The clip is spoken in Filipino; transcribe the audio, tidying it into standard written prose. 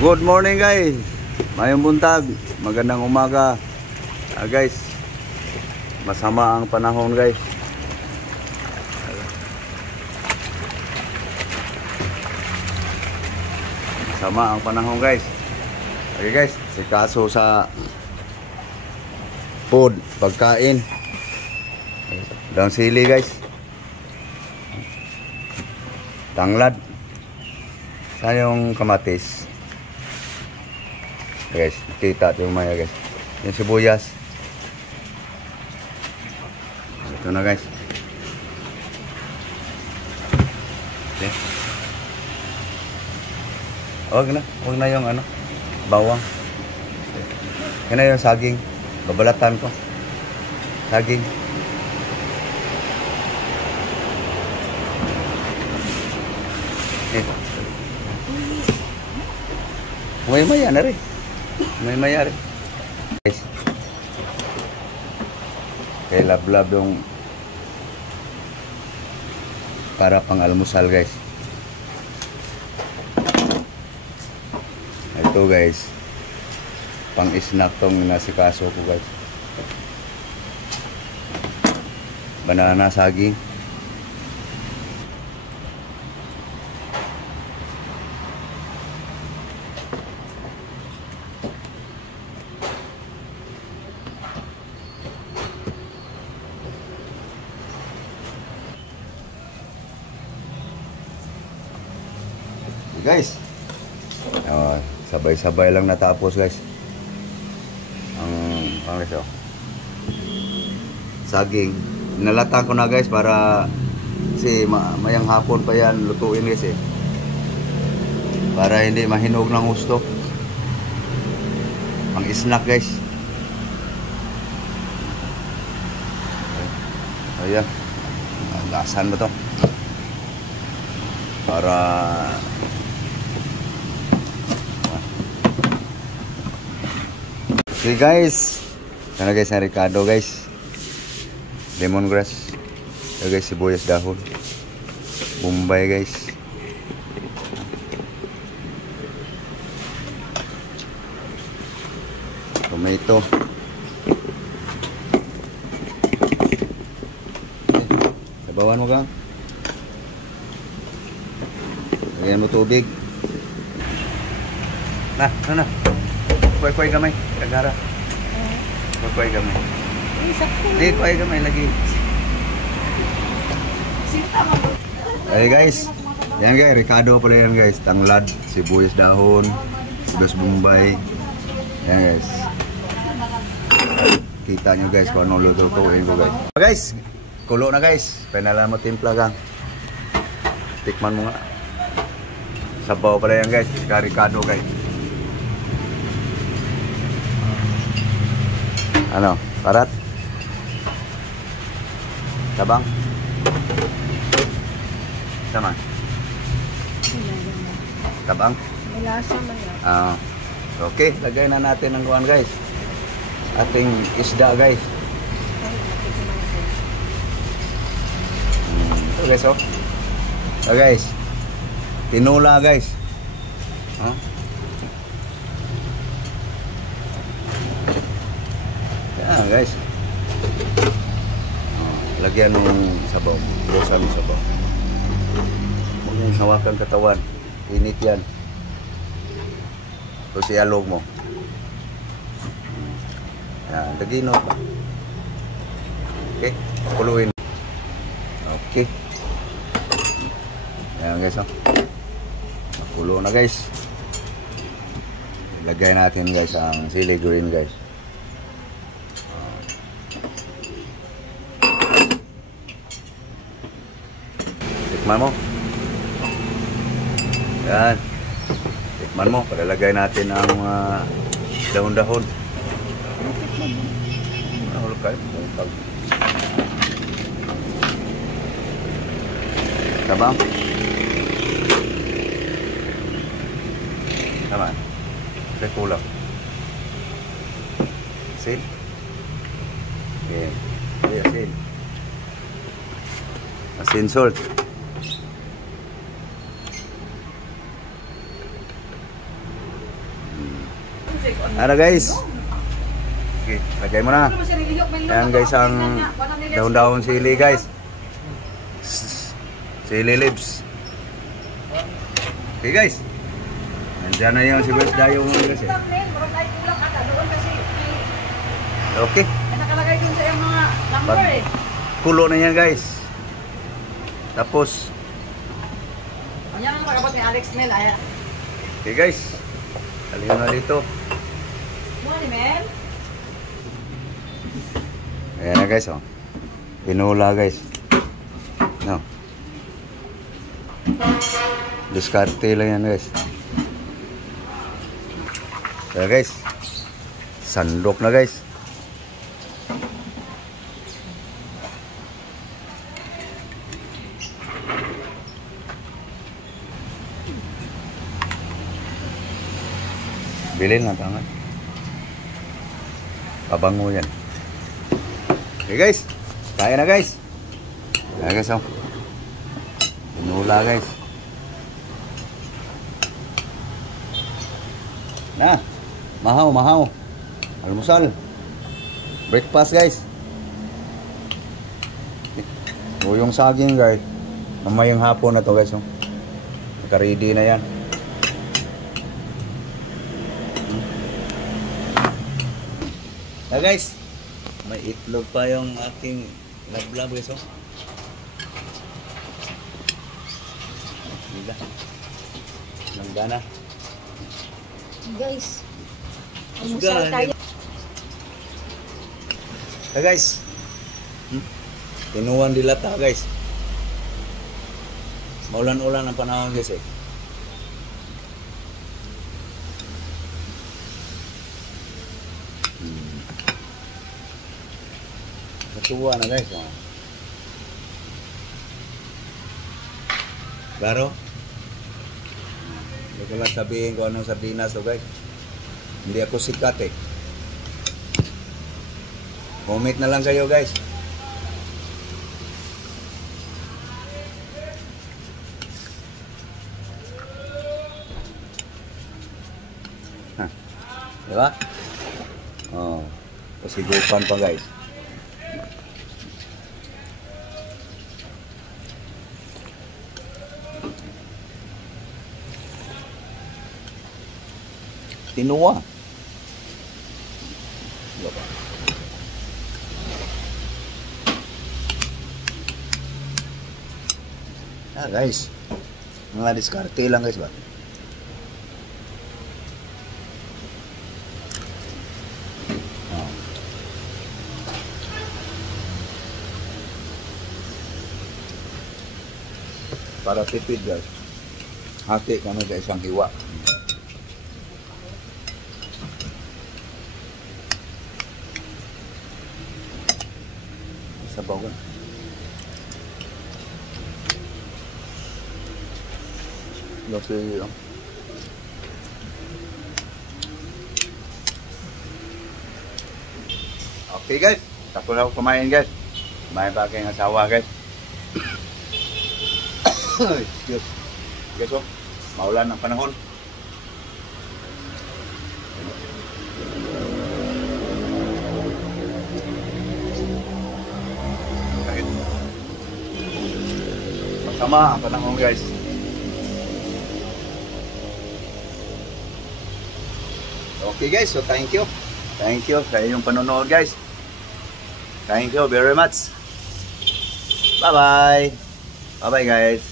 Good morning guys. Mayong buntag, magandang umaga. Guys, masama ang panahon guys. Masama ang panahon guys. Okay guys, sikaso sa food, pagkain. Daang sili guys. Tanglad. Sa yung kamatis. Guys, kita yung maya guys. Yung sibuyas. Ito na guys. Okay. Huwag na yung ano, bawang. Okay. Yan na yung saging. Babalatan ko. Saging. Okay. May maya na rin. May mayari guys. Kay lablab yung para pang almusal guys. Ito guys, pang snack tong nasikaso ko guys. Banana saging. Guys, sabay-sabay lang natapos guys ang guys, saging. Nalata ko na guys para kasi mayang hapon pa yan lutuin guys para hindi mahinog ng gusto. Ang snack guys. Ayan, lasan ba to para okay guys, ito na guys ang Ricardo guys, lemongrass, ito guys sibuyas dahon, Bombay guys, tomato, sabawan mo ka, lagyan mo tubig, na kuy gamay, kagara. Kuy gamay. Di kuy gamay lagi. Hey guys. Yan guys, Ricardo pala yan guys. Tanglad, sibuyas dahon, sibuyas Bombay. Yan guys. Kita nyo guys kung anong lutuin ko guys. Guys, kulo na guys. Pinalan mo timpla gang. Tikman mo nga. Sabaw pala yan guys. Ricardo guys. Ano? Parat? Tabang? Sama? Tabang? May lasa man yan. Okay, lagay na natin ang kuwan guys. Ating isda guys. Ito guys oh. So guys. Tinula guys. Guys, lagyan ng sabaw, busan ng sabaw. Huwag mong hawakan katawan, init yan. Tapos ialog mo. Yan, lagyan pa. Okay, kuluin. Okay. Yan guys, kulo na guys. Lagay natin guys ang sili green guys. Tikman mo. Yan. Tikman mo. Palalagay natin ang dahon-dahon. Ano kayo? Tabang. Tama. May kulang. Asin. Okay. Asin. Asin salt. Ano guys? Okay, lagay mo na. Ayan guys ang daon-daon sili guys. Sili leaves. Okay guys. Nandiyan na yung sibuyas dayo mo guys. Okay. Nakalagay din sa yung mga number eh. Kulo na yan guys. Tapos Yan ang pagkabot ni Alex Mel. okay guys. Halika na dito. Muna ni Mel? Ayan na guys oh. Pinula guys. No. Diskarte lang yan guys. Ayan guys. Sandok na guys. Bilhin lang tangan. Pabango yan. Okay guys. Kaya na guys. Kaya guys oh. Pinula guys. Na. Mahaw, mahaw. Almusal. Breakfast guys. O yung saging guys. Mamayang hapon na to guys oh. Naka-ready na yan. Na guys, may itlog pa yung aking lablab guys oh. Diba? Nanggana. Guys, almusal tayo. Na guys. Tinuwan dilata guys. Maulan-ulan ang panahon guys eh. Natuwa na guys oh. Klaro? Hindi ko lang sabihin kung anong sardinas to guys. Hindi ako sikat eh. Comment na lang kayo guys. Diba? Oh, pasigupan pa guys. Tinuwa. Diba? Ah guys, mga diskarte lang guys ba? Oh. Para tipid guys. Hati kami sa isang hiwa. Sabaw kan. Laki lang. Okay guys, tapos na ako kumain guys. Kumain pa aking asawa guys. Excuse. Guys oh, maulan ang panahon. Masama ang panahon guys. Okay guys, so thank you. Thank you sa inyong panonood guys. Thank you very much. Bye-bye. Bye-bye guys.